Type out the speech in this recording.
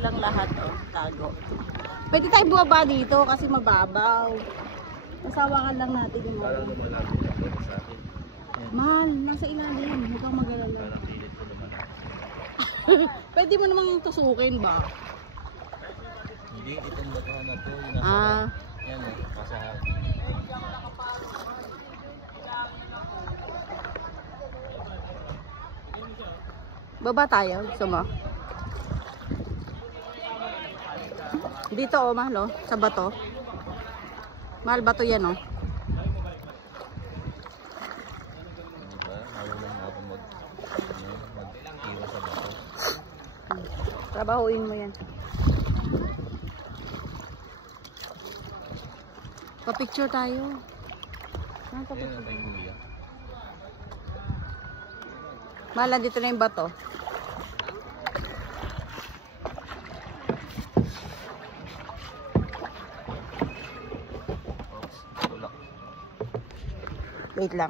silang lahat, oh, tago. Pwede tayo bumaba dito kasi mababaw. Nasawakan lang natin yung mga. Mahal, nasa ilalim. Huwag kang mag-alala. Pwede mo namang tusukin ba? Hindi, itong batuhan na to. Yan o, kasahan. Baba tayo, gusto mo? Dito oh, mahal oh, sa bato. Mahal bato yan oh. Diba? Marunong ako mag-iwas sa bato. Trabahuin mo yan. Pa-picture tayo. Yan ang may kuya. Mahal, dito na yung bato. Wait lang.